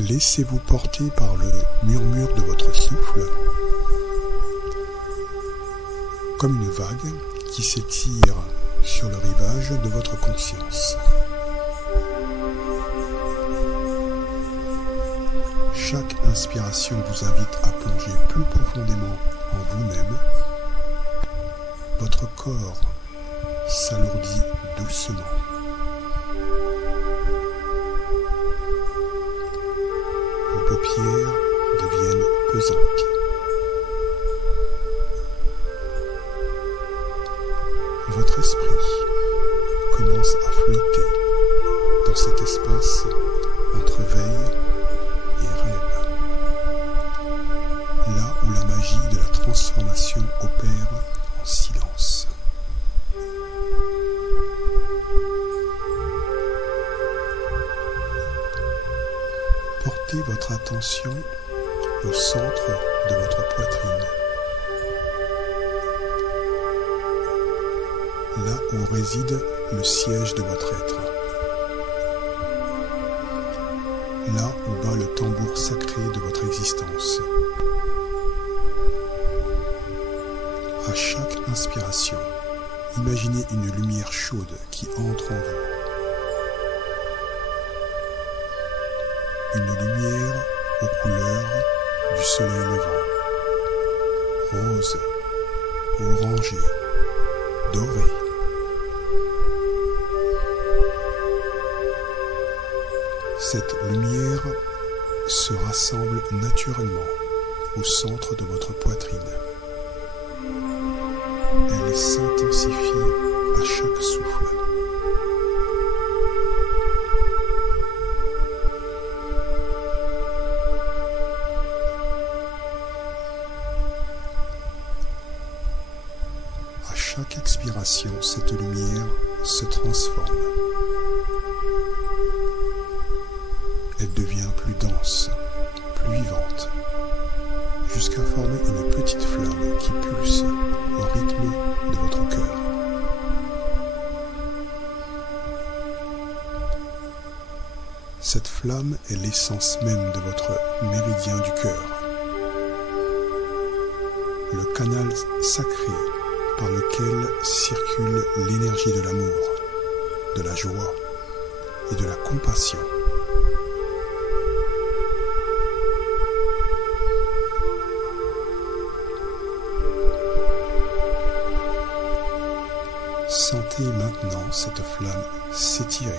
Laissez-vous porter par le murmure de votre souffle, comme une vague qui s'étire sur le rivage de votre conscience. Chaque inspiration vous invite à plonger plus profondément en vous-même. Votre corps s'alourdit doucement. Vos paupières deviennent pesantes. Votre esprit commence à flotter dans cet espace entre veille et rêve, là où la magie de la transformation opère en silence. Portez votre attention au centre de votre poitrine, là où réside le siège de votre être, là où bat le tambour sacré de votre existence. À chaque inspiration, imaginez une lumière chaude qui entre en vous. Une lumière aux couleurs du soleil levant, rose, orangé, doré. Cette lumière se rassemble naturellement au centre de votre poitrine. Elle s'intensifie à chaque souffle. À chaque expiration, cette lumière se transforme. Elle devient plus dense, plus vivante, jusqu'à former une petite flamme qui pulse au rythme de votre cœur. Cette flamme est l'essence même de votre méridien du cœur, le canal sacré par lequel circule l'énergie de l'amour, de la joie et de la compassion. Sentez maintenant cette flamme s'étirer,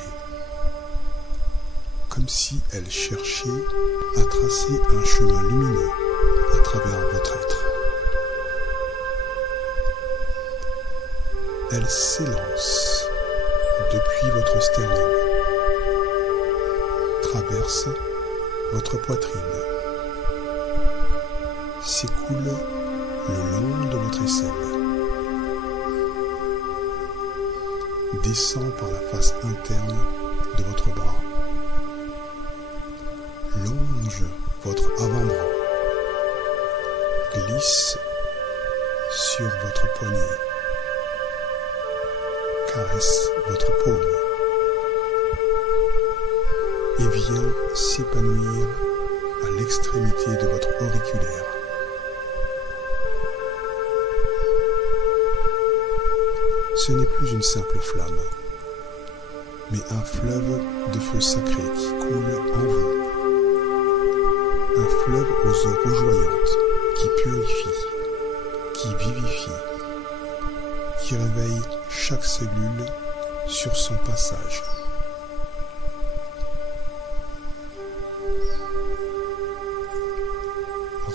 comme si elle cherchait à tracer un chemin lumineux à travers votre être. Elle s'élance depuis votre sternum, traverse votre poitrine, s'écoule le long de votre aisselle, descend par la face interne de votre bras, longe votre avant-bras, glisse sur votre poignet, caresse votre paume et vient s'épanouir à l'extrémité de votre auriculaire. Ce n'est plus une simple flamme, mais un fleuve de feu sacré qui coule en vous. Un fleuve aux eaux rougeoyantes qui purifie, qui vivifie, qui réveille chaque cellule sur son passage.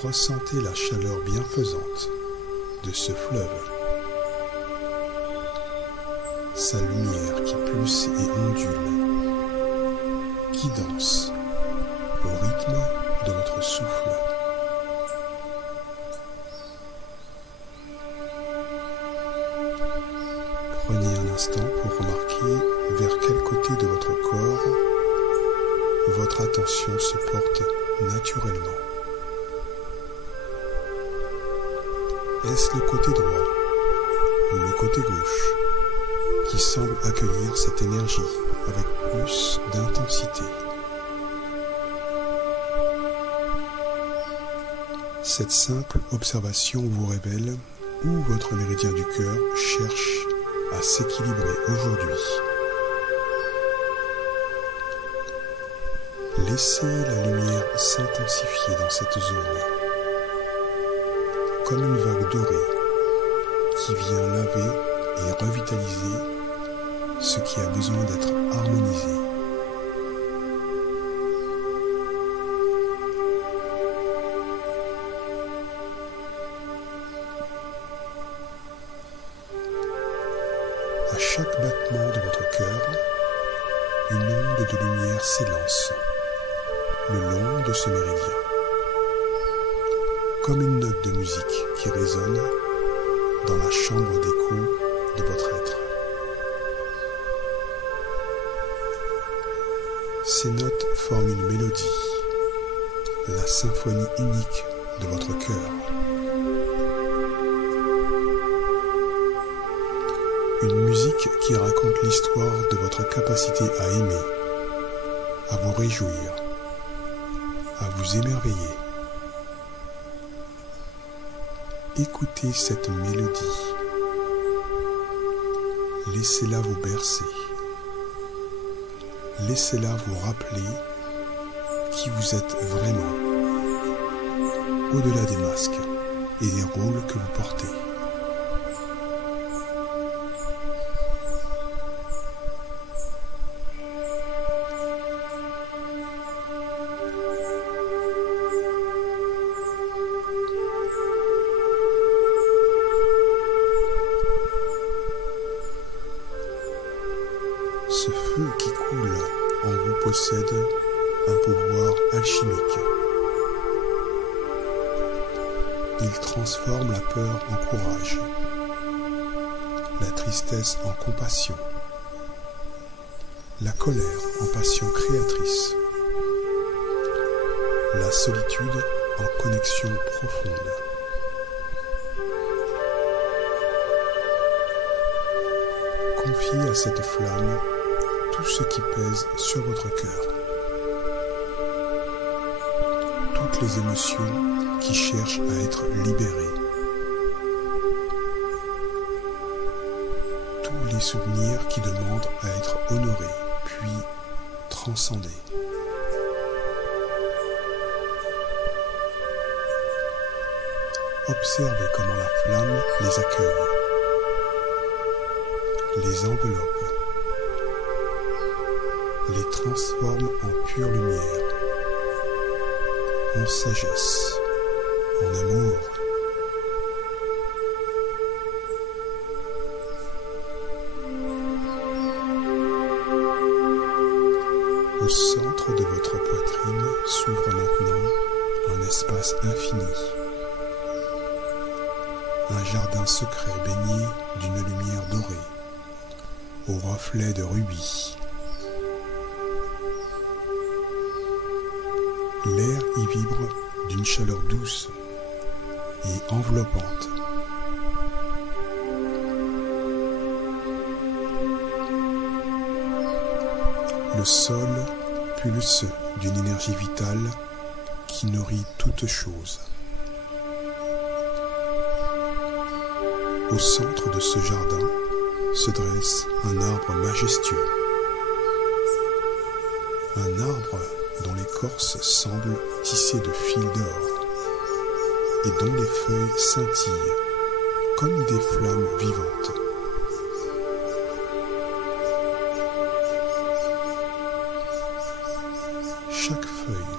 Ressentez la chaleur bienfaisante de ce fleuve, sa lumière qui pulse et ondule, qui danse au rythme de votre souffle. Prenez un instant pour remarquer vers quel côté de votre corps votre attention se porte naturellement. Est-ce le côté droit ou le côté gauche qui semble accueillir cette énergie avec plus d'intensité? Cette simple observation vous révèle où votre méridien du cœur cherche à s'équilibrer aujourd'hui. Laissez la lumière s'intensifier dans cette zone, comme une vague dorée qui vient laver et revitaliser ce qui a besoin d'être harmonisé. À chaque battement de votre cœur, une onde de lumière s'élance le long de ce méridien, comme une note de musique qui résonne dans la chambre d'écho de votre être. Ces notes forment une mélodie, la symphonie unique de votre cœur. Une musique qui raconte l'histoire de votre capacité à aimer, à vous réjouir, à vous émerveiller. Écoutez cette mélodie. Laissez-la vous bercer. Laissez-la vous rappeler qui vous êtes vraiment, au-delà des masques et des rôles que vous portez. Ce feu qui coule en vous possède un pouvoir alchimique. Il transforme la peur en courage, la tristesse en compassion, la colère en passion créatrice, la solitude en connexion profonde. Confiez à cette flamme tout ce qui pèse sur votre cœur, toutes les émotions qui cherchent à être libérées, tous les souvenirs qui demandent à être honorés, puis transcendés. Observez comment la flamme les accueille, les enveloppe, les transforme en pure lumière, en sagesse, en amour. Au centre de votre poitrine s'ouvre maintenant un espace infini, un jardin secret baigné d'une lumière dorée, au reflet de rubis. L'air y vibre d'une chaleur douce et enveloppante. Le sol pulse d'une énergie vitale qui nourrit toute chose. Au centre de ce jardin se dresse un arbre majestueux. Un arbre dont l'écorce semble tissée de fils d'or et dont les feuilles scintillent comme des flammes vivantes. Chaque feuille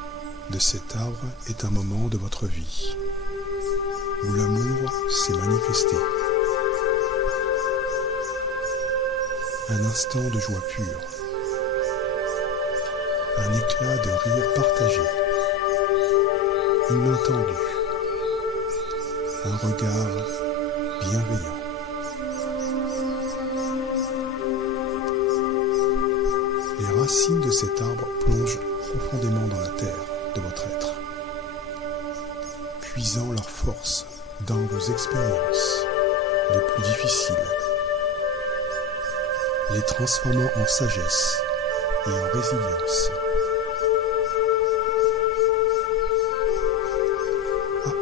de cet arbre est un moment de votre vie où l'amour s'est manifesté. Un instant de joie pure. Un éclat de rire partagé, une main tendue, un regard bienveillant. Les racines de cet arbre plongent profondément dans la terre de votre être, puisant leur force dans vos expériences les plus difficiles, les transformant en sagesse et en résilience.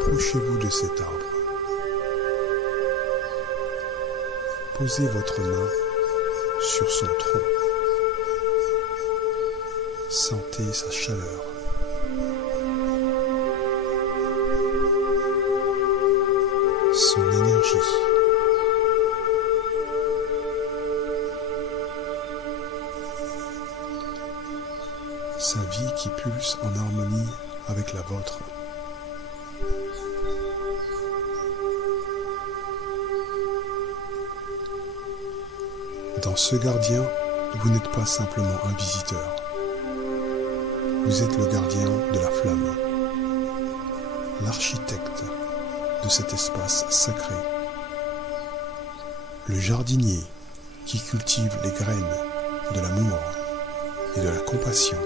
Approchez-vous de cet arbre. Posez votre main sur son tronc. Sentez sa chaleur. Son énergie. Sa vie qui pulse en harmonie avec la vôtre. Dans ce gardien, vous n'êtes pas simplement un visiteur. Vous êtes le gardien de la flamme, l'architecte de cet espace sacré, le jardinier qui cultive les graines de l'amour et de la compassion.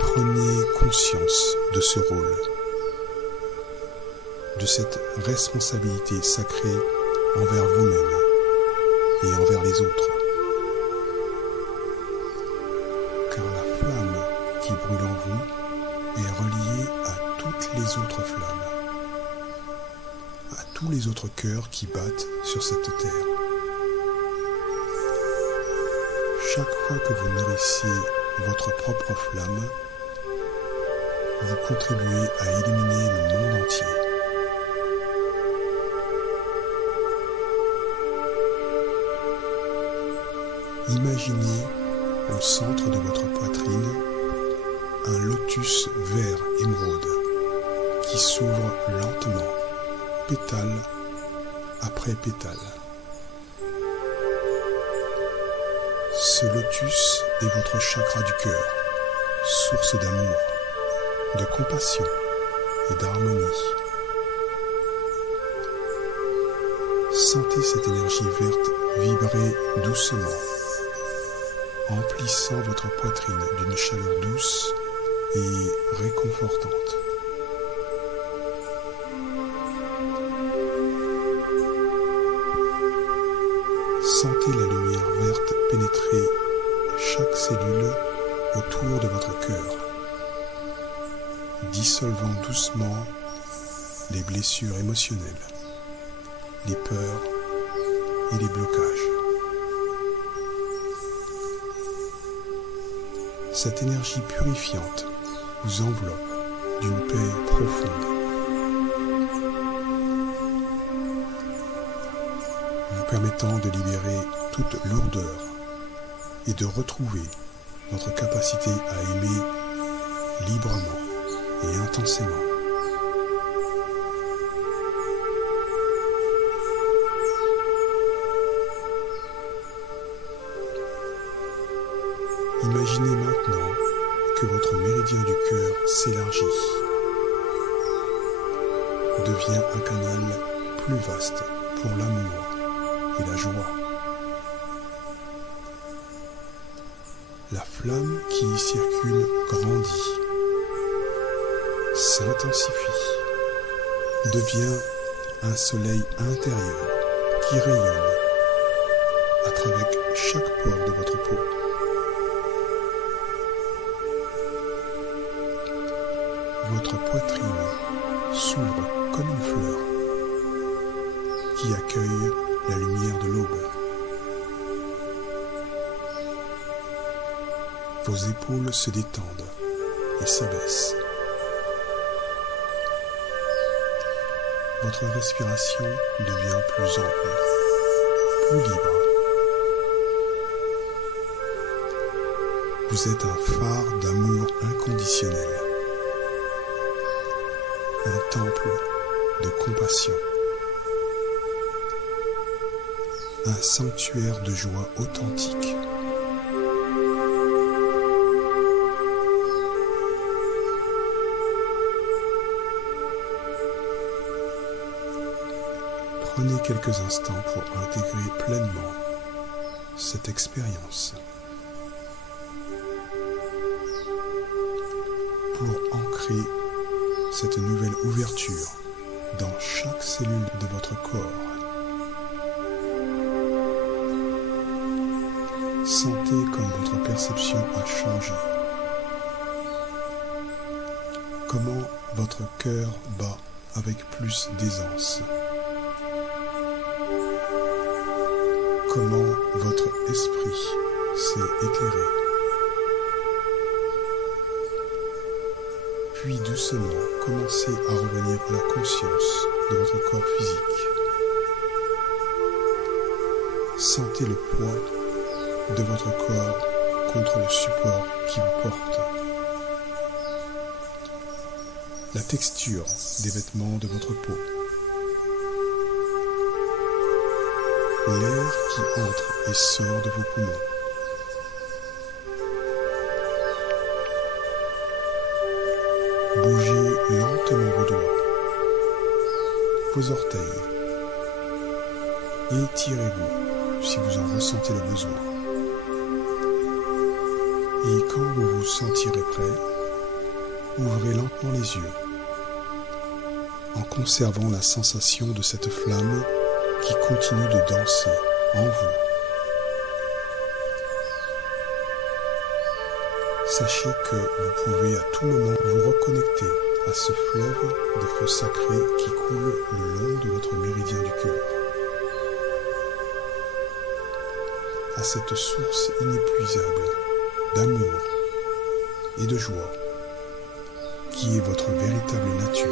Prenez conscience de ce rôle, de cette responsabilité sacrée envers vous-même et envers les autres. Car la flamme qui brûle en vous est reliée à toutes les autres flammes, à tous les autres cœurs qui battent sur cette terre. Chaque fois que vous nourrissez votre propre flamme, vous contribuez à illuminer le monde entier. Imaginez au centre de votre poitrine un lotus vert émeraude qui s'ouvre lentement, pétale après pétale. Ce lotus est votre chakra du cœur, source d'amour, de compassion et d'harmonie. Sentez cette énergie verte vibrer doucement, emplissant votre poitrine d'une chaleur douce et réconfortante. Sentez la lumière verte pénétrer chaque cellule autour de votre cœur, dissolvant doucement les blessures émotionnelles, les peurs et les blocages. Cette énergie purifiante vous enveloppe d'une paix profonde. Vous permettant de libérer toute lourdeur et de retrouver votre capacité à aimer librement et intensément. Imaginez maintenant que votre méridien du cœur s'élargit, devient un canal plus vaste pour l'amour et la joie. La flamme qui y circule grandit, s'intensifie, devient un soleil intérieur qui rayonne à travers chaque pore de votre peau. Votre poitrine s'ouvre comme une fleur qui accueille la lumière de l'aube. Vos épaules se détendent et s'abaissent. Votre respiration devient plus ample, plus libre. Vous êtes un phare d'amour inconditionnel, un temple de compassion, un sanctuaire de joie authentique. Prenez quelques instants pour intégrer pleinement cette expérience, pour ancrer cette nouvelle ouverture dans chaque cellule de votre corps. Sentez comme votre perception a changé. comment votre cœur bat avec plus d'aisance, comment votre esprit s'est éclairé. Puis doucement, commencez à revenir à la conscience de votre corps physique. Sentez le poids de votre corps contre le support qui vous porte. La texture des vêtements de votre peau. L'air qui entre et sort de vos poumons. Bougez lentement vos doigts, vos orteils. Étirez-vous si vous en ressentez le besoin. Et quand vous vous sentirez prêt, ouvrez lentement les yeux, en conservant la sensation de cette flamme qui continue de danser en vous. Sachez que vous pouvez à tout moment vous reconnecter à ce fleuve de feu sacré qui coule le long de votre méridien du cœur, à cette source inépuisable d'amour et de joie qui est votre véritable nature.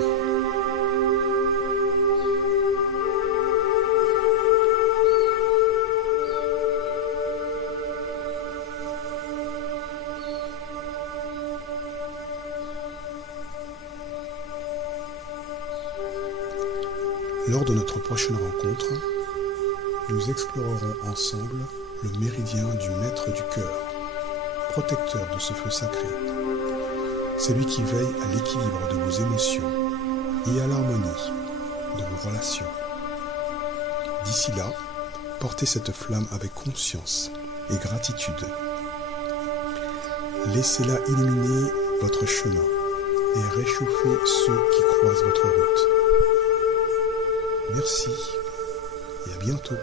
Lors de notre prochaine rencontre, nous explorerons ensemble le méridien du maître du cœur, protecteur de ce feu sacré. C'est lui qui veille à l'équilibre de vos émotions et à l'harmonie de vos relations. D'ici là, portez cette flamme avec conscience et gratitude. Laissez-la illuminer votre chemin et réchauffer ceux qui croisent votre route. Merci et à bientôt.